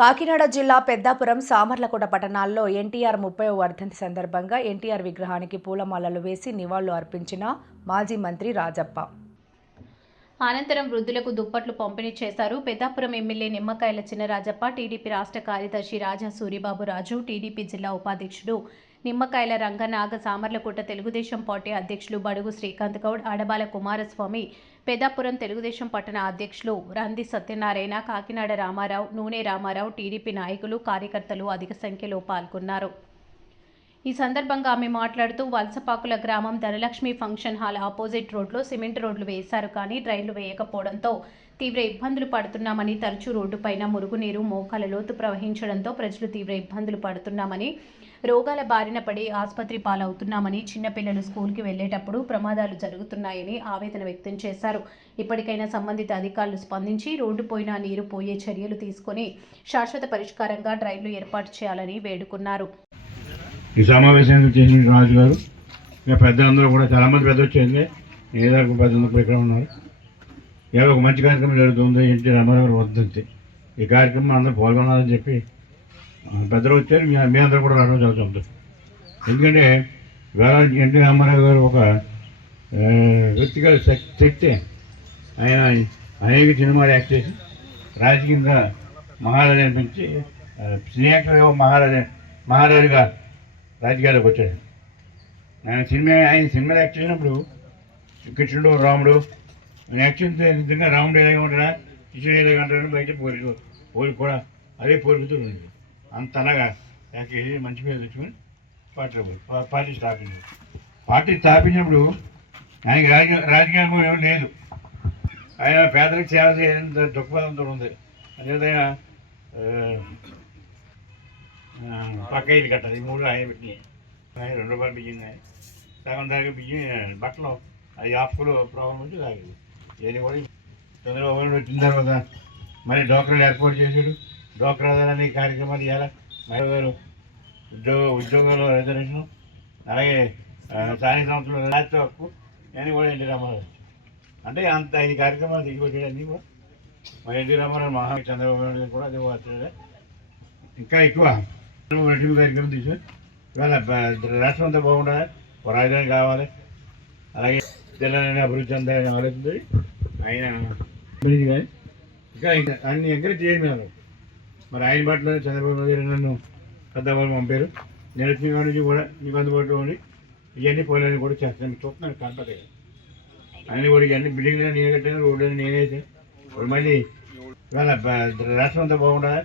కాకినాడ జిల్లా పెద్దాపురం, సామర్లకోట పట్టణాల్లో ఎన్టీఆర్ 30వ వర్ధంతి సందర్భంగా ఎన్టీఆర్ విగ్రహానికి పూలమాలలు వేసి నివాళులు అర్పించిన మాజీ మంత్రి రాజప్ప. అనంతరం వృద్ధులకు దుప్పట్లు పంపిణీ చేశారు. పెద్దాపురం ఎమ్మెల్యే నిమ్మకాయల చినరాజప్ప, టీడీపీ రాష్ట్ర కార్యదర్శి రాజా సూరిబాబు రాజు, టీడీపీ జిల్లా ఉపాధ్యక్షుడు నిమ్మకాయల రంగనాగ, సామర్లకోట తెలుగుదేశం పార్టీ అధ్యక్షులు బడుగు శ్రీకాంత్ గౌడ్, అడబాల కుమారస్వామి, పెద్దాపురం తెలుగుదేశం పట్టణ అధ్యక్షులు రంది సత్యనారాయణ, కాకినాడ రామారావు, నూనె రామారావు, టీడీపీ నాయకులు, కార్యకర్తలు అధిక సంఖ్యలో పాల్గొన్నారు. ఈ సందర్భంగా ఆమె మాట్లాడుతూ వలసపాకుల గ్రామం ధనలక్ష్మి ఫంక్షన్ హాల్ ఆపోజిట్ రోడ్లో సిమెంట్ రోడ్లు వేశారు, కానీ డ్రైన్లు వేయకపోవడంతో తీవ్ర ఇబ్బందులు పడుతున్నామని, తరచూ రోడ్డుపైన మురుగునీరు మోకాల లోతు ప్రవహించడంతో ప్రజలు తీవ్ర ఇబ్బందులు పడుతున్నామని, రోగాల బారిన పడి ఆసుపత్రి పాలవుతున్నామని, చిన్నపిల్లలు స్కూల్కి వెళ్లేటప్పుడు ప్రమాదాలు జరుగుతున్నాయని ఆవేదన వ్యక్తం చేశారు. ఇప్పటికైనా సంబంధిత అధికారులు స్పందించి రోడ్డు పోయినా నీరు పోయే చర్యలు తీసుకొని శాశ్వత పరిష్కారంగా డ్రైన్లు ఏర్పాటు చేయాలని వేడుకున్నారు. ఈ సమావేశానికి చేసిన రాజు గారు, ఇంకా పెద్దలందరూ కూడా చాలామంది పెద్ద వచ్చేది, ఏదో పెద్దలందరూ ఇక్కడ ఉన్నారు. ఏదో ఒక మంచి కార్యక్రమం జరుగుతుంది, ఎన్టీ రామారావు వర్ధంతి. ఈ కార్యక్రమం అందరూ పాల్గొనాలని చెప్పి పెద్దలు వచ్చారు. మీ అందరూ కూడా రావడం చాలా సంతోషం. ఎందుకంటే ఇవాళ ఎన్టీ రామారావు గారు ఒక వ్యక్తిగత శక్తి. ఆయన అనేక సినిమాలు యాక్ట్ చేసి రాజకీయంగా మహారాజు అనిపించి స్నేహితులుగా మహారాజుగా రాజకీయాల్లోకి వచ్చాడు. ఆయన సినిమాలు యాక్ట్ చేసినప్పుడు కృష్ణుడు, రాముడు యాక్ట్ చేస్తే నిజంగా రాముడు ఎలాగ ఉంటాడా, కృష్ణుడు ఎలాగ అంటాడు, బయట పోలి కూడా అదే పోలుతూ ఉంది. అంతలాగా యాక్ట్ చేసి మంచి పేరు తెచ్చుకొని పార్టీ స్థాపించాడు. పార్టీ స్థాపించినప్పుడు ఆయనకి రాజకీయాలు కూడా ఏమీ లేదు. ఆయన పేదలకు సేవ చేయాలంత దృక్పథంతో ఉంది. అదేవిధంగా పక్క ఇల్లు కట్టాలి, ఈ మూడు ఆయన పెట్టినాయి. ఆయన 2 రూపాయలు బియ్యం, సగం ధరగా బియ్యం, బట్టలు అది ఆపులు ప్రాబ్లం వచ్చి తాగేది. ఏది కూడా చంద్రబాబు నాయుడు వచ్చిన తర్వాత మళ్ళీ డోక్రాలు ఏర్పాటు చేశాడు. డోక్రా అనే కార్యక్రమాలు ఇవ్వాలి. మహిళ గారు ఉద్యోగాలు రిజర్వేషన్, అలాగే స్థానిక సంస్థలు రాజ్య హక్కు ఇవన్నీ కూడా ఎన్టీ రామారావు. అంటే అంత 5 కార్యక్రమాలు దిగిపోయాడు. కూడా మరి ఎన్టీ రామారావు చంద్రబాబు నాయుడు కూడా అది వచ్చాడు. ఇంకా ఎక్కువ రెడ్డి కార్యక్రమం తీసుకొని ఇవాళ రాష్ట్రం అంతా బాగుండాలి, ఒక రాజధాని కావాలి, అలాగే జిల్లాలని అభివృద్ధి చెందాలని ఆలోచించి ఆయన కానీ ఇంకా అన్ని ఎంకరేజ్ చేయమన్నారు. మరి ఆయన పట్ల చంద్రబాబు నాయుడు నన్ను పెద్దవాళ్ళు పంపారు. నేను వచ్చిన నుంచి కూడా మీకు అందుబాటులో ఉండి ఇవన్నీ పోలేని కూడా చేస్తాను. చూస్తున్నాను కనపడే అన్నీ కూడా ఇవన్నీ బిల్డింగ్లు నేనే కట్టాను, రోడ్లు నేనే వేసాను. ఇప్పుడు మళ్ళీ ఇవాళ రాష్ట్రం అంతా బాగుండాలి.